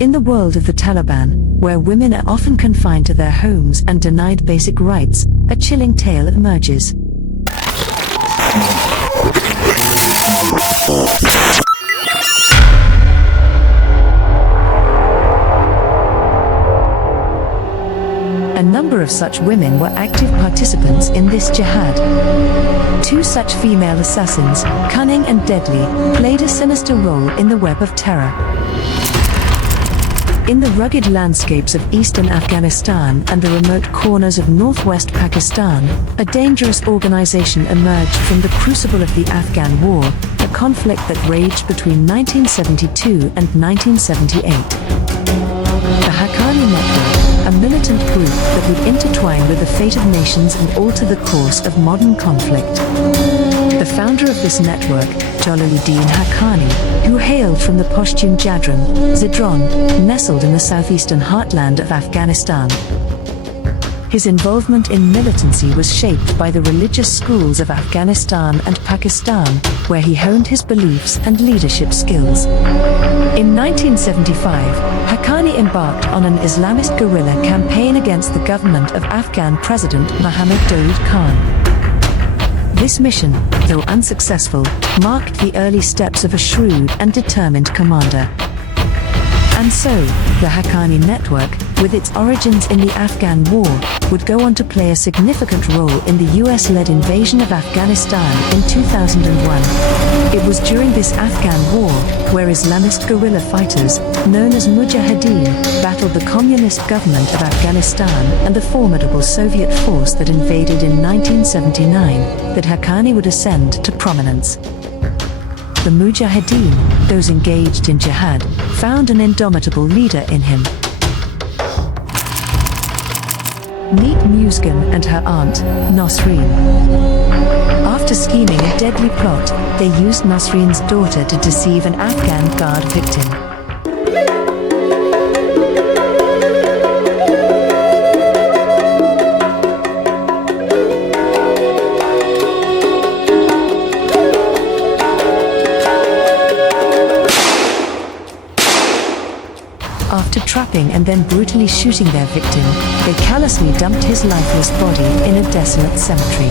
In the world of the Taliban, where women are often confined to their homes and denied basic rights, a chilling tale emerges. A number of such women were active participants in this jihad. Two such female assassins, cunning and deadly, played a sinister role in the web of terror. In the rugged landscapes of eastern Afghanistan and the remote corners of northwest Pakistan, a dangerous organization emerged from the crucible of the Afghan War, a conflict that raged between 1972 and 1978. The Haqqani Network, a militant group that would intertwine with the fate of nations and alter the course of modern conflict. The founder of this network, Jalaluddin Haqqani, who hailed from the Pashtun Zidron, nestled in the southeastern heartland of Afghanistan. His involvement in militancy was shaped by the religious schools of Afghanistan and Pakistan, where he honed his beliefs and leadership skills. In 1975, Haqqani embarked on an Islamist guerrilla campaign against the government of Afghan President Mohammad Daoud Khan. This mission, though unsuccessful, marked the early steps of a shrewd and determined commander. And so, the Haqqani Network, with its origins in the Afghan War, would go on to play a significant role in the US-led invasion of Afghanistan in 2001. It was during this Afghan war where Islamist guerrilla fighters, known as Mujahideen, battled the communist government of Afghanistan and the formidable Soviet force that invaded in 1979, that Haqqani would ascend to prominence. The Mujahideen, those engaged in jihad, found an indomitable leader in him. Meet Muskan and her aunt, Nasreen. After scheming a deadly plot, they used Nasreen's daughter to deceive an Afghan guard victim. After trapping and then brutally shooting their victim, they callously dumped his lifeless body in a desolate cemetery.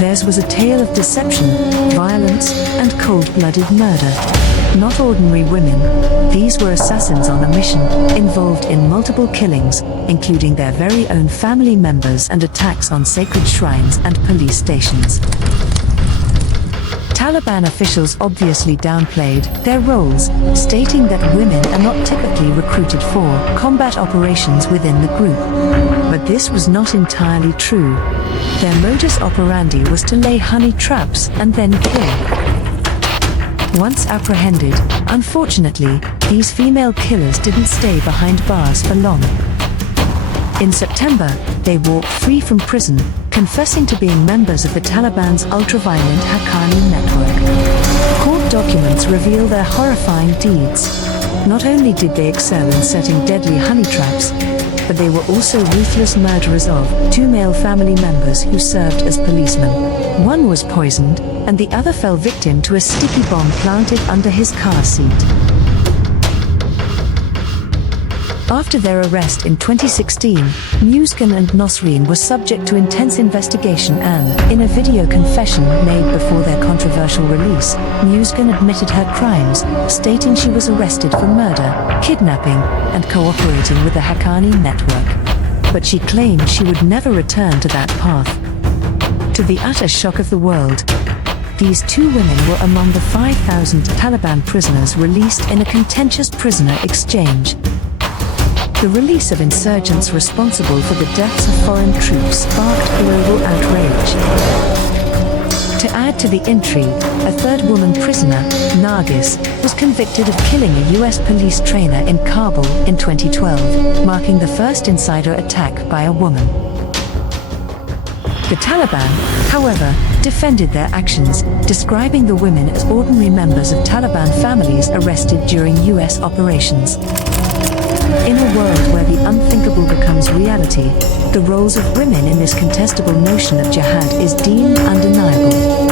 Theirs was a tale of deception, violence, and cold-blooded murder. Not ordinary women, these were assassins on a mission, involved in multiple killings, including their very own family members and attacks on sacred shrines and police stations. Taliban officials obviously downplayed their roles, stating that women are not typically recruited for combat operations within the group. But this was not entirely true. Their modus operandi was to lay honey traps and then kill. Once apprehended, unfortunately, these female killers didn't stay behind bars for long. In September, they walked free from prison, confessing to being members of the Taliban's ultra-violent Haqqani Network. Court documents reveal their horrifying deeds. Not only did they excel in setting deadly honey traps, but they were also ruthless murderers of two male family members who served as policemen. One was poisoned, and the other fell victim to a sticky bomb planted under his car seat. After their arrest in 2016, Muskan and Nasreen were subject to intense investigation and, in a video confession made before their controversial release, Muskan admitted her crimes, stating she was arrested for murder, kidnapping, and cooperating with the Haqqani Network. But she claimed she would never return to that path. To the utter shock of the world, these two women were among the 5,000 Taliban prisoners released in a contentious prisoner exchange. The release of insurgents responsible for the deaths of foreign troops sparked global outrage. To add to the intrigue, a third woman prisoner, Nargis, was convicted of killing a US police trainer in Kabul in 2012, marking the first insider attack by a woman. The Taliban, however, defended their actions, describing the women as ordinary members of Taliban families arrested during US operations. In a world where the unthinkable becomes reality, the roles of women in this contestable notion of jihad is deemed undeniable.